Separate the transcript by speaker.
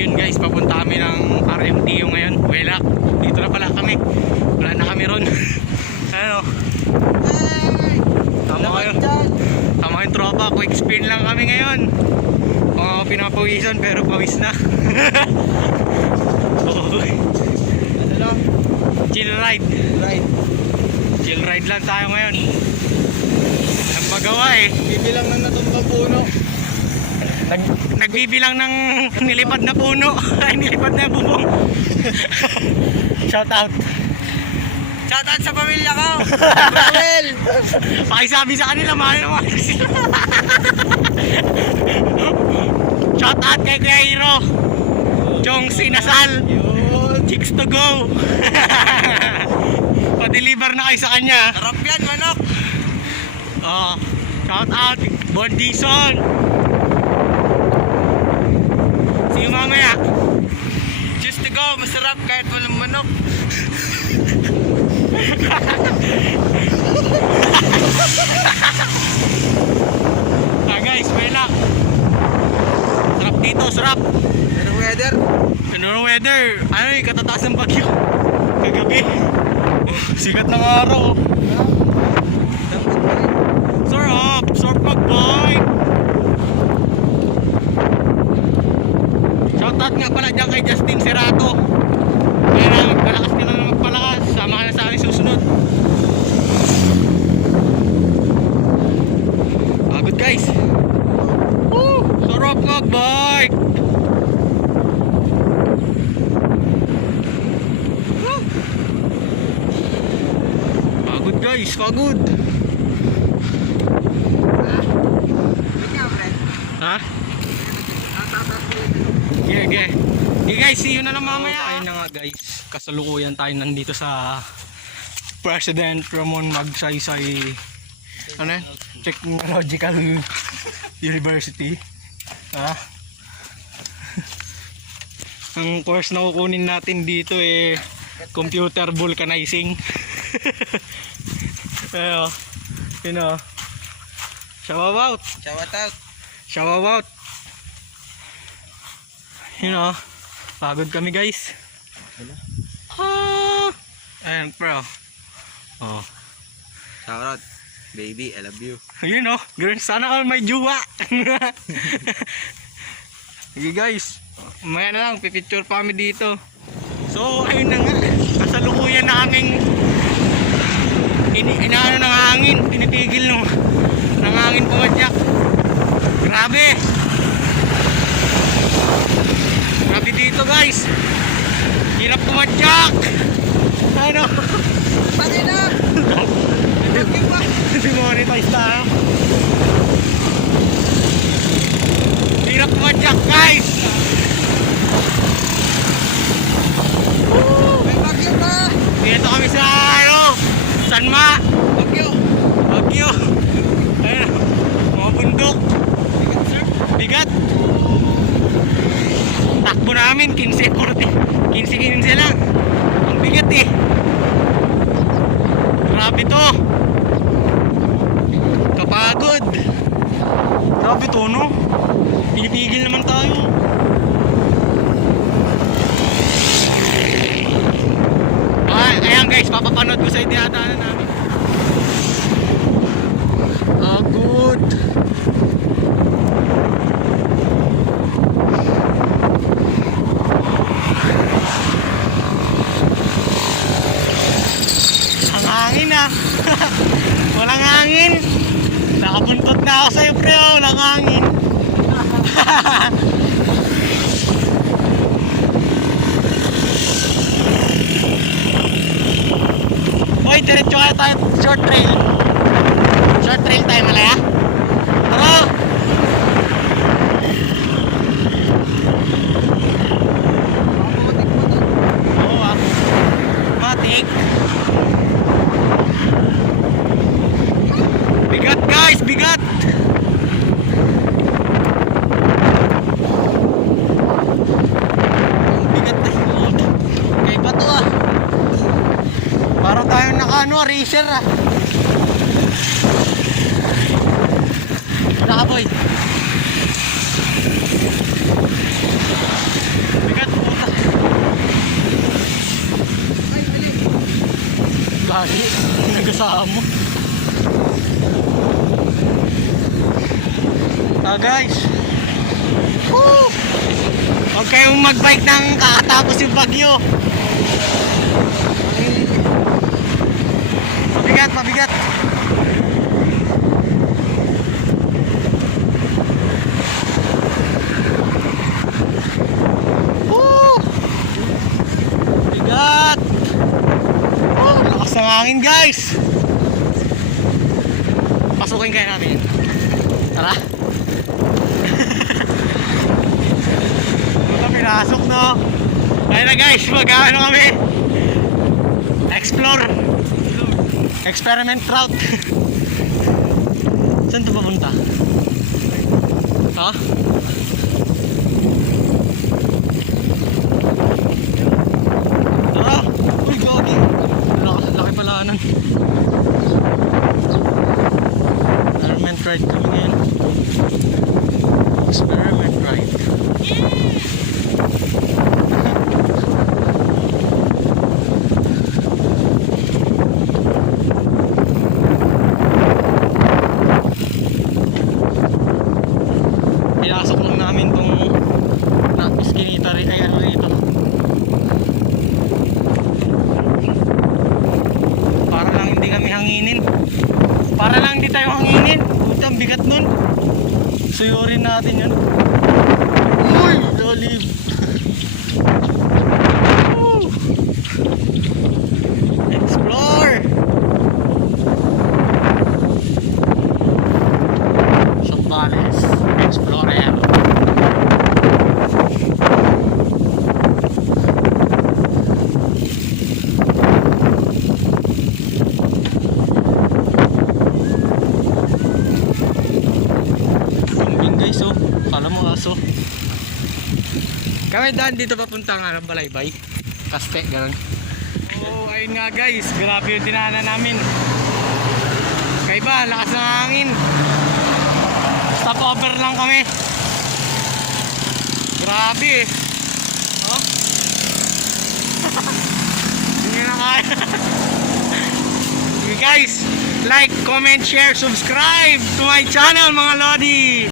Speaker 1: yun guys, papunta kami ng RMTU ngayon. Wala, dito na pala kami. Wala na kami ron. ano? Tama kayo. Tama yung tropa, quick spin lang kami ngayon. Mga pinapawisan pero pawis na. Okay.
Speaker 2: Ano lang?
Speaker 1: Chill ride.
Speaker 2: Right.
Speaker 1: Chill ride lang tayo ngayon. Ang magawa eh.
Speaker 2: Bibilang ng natumbang puno.
Speaker 1: Nag, nagbibilang ng nilipad na puno. Ay, nilipad na bubong. Shout out.
Speaker 2: Shout out sa pamilya ko! Bawel!
Speaker 1: Pakisabi sa kanila, mahal na mahal sila. Shout out kay Kuya Hiro. Chong Sinasal. Chicks to go. Pa-deliver na kayo sa kanya.
Speaker 2: Sarap yan, manok!
Speaker 1: Oh, shout out Bon Dison. See you mamaya.
Speaker 2: Just to go, masarap kahit walang manok.
Speaker 1: Ah guys, may lang. Sarap dito, sarap.
Speaker 2: Pero weather?
Speaker 1: Ano ang weather? Ano eh, katataas ng bagyo. Kagabi. Sikat ng araw. Sarap! Sarap mag-bike! Shoutout nga pala dyan kay Justin Serato. Kaya na, magpalakas ka na ng magpalakas. Sama ka na sa akin susunod. Pagod guys. Sarap mag-bike! Pagod guys, pagod. Ha? Yeah, yeah. Okay guys, see you na lang mamaya. Ayun na nga guys, kasalukuyan tayo nandito sa President Ramon Magsaysay ano? Technological University. Ha? Ang course na kukunin natin dito eh computer vulcanizing. Ayo. You know. Shout out.
Speaker 2: Shout out.
Speaker 1: Shout out. You know, pagod kami guys. Ah, ayan bro. Oh,
Speaker 2: Shout out. Baby, I love you.
Speaker 1: you know, girl, sana all may juwa. Sige guys, maya na lang, pipicture pa kami dito. So, ayun na nga, kasalukuyan na aming ini inaano ng hangin, pinitigil no, ng hangin pumadyak. Grabe! Grabe dito guys! Hirap pumadyak! Ano?
Speaker 2: Pati na! Naging pa!
Speaker 1: Demonetize tayo. Hirap pumadyak guys!
Speaker 2: May bagyo pa!
Speaker 1: Dito kami sa ano, Sanma,
Speaker 2: Bagyo!
Speaker 1: Baguio. Ayun, mga bundok. Bigat. Takbo namin, 15, 40, 15, 15 lang. Ang bigat eh. Grabe to. Kapagod. Grabe to no. Pinipigil naman tayo. Ay, ayan ko sa itiadaanan namin. Ah, good. Ang hangin ah. Walang hangin. Nakabuntot na ako sa'yo pre, oh. walang hangin. Hoy, diretso kaya tayo short trail. Short trail tayo malaya. Tara! Oo ah. Matik. Bigat guys, bigat! ano, racer ah. Tara boy. Bigat puta. Ay, dali. Lagi, nagasama mo. Ah guys. Woo! Huwag kayong magbike ng kakatapos yung bagyo. Pabigat, pabigat. Woo! Bigat! Oh, lakas ng hangin guys! Pasukin kaya namin. Tara! Wala pinasok no? Ayun na guys, mag-ano kami? Explore! Experiment route! Saan ito papunta? Ha? Ah! Uy, gogi! Laki, laki pala nun. Experiment ride kami ngayon. Experiment ride. Pinasok lang namin tong na iskinita rin ay ano rito. Para lang hindi kami hanginin. Para lang hindi tayo hanginin. Puta, ang bigat nun. Suyurin natin yun. Uy, lalim. Woo! Explore! Sambales Explorer. Kambing guys oh. Kala mo aso. Kami daan dito papunta nga ng Balaybay. Kaste, ganun. Oh, ayun nga guys. Grabe yung dinaanan namin. Kaiba, lakas ng hangin. Stop over lang kami. Grabe eh. Oh. Hindi na kaya. Okay guys, like, comment, share, subscribe to my channel mga Lodi.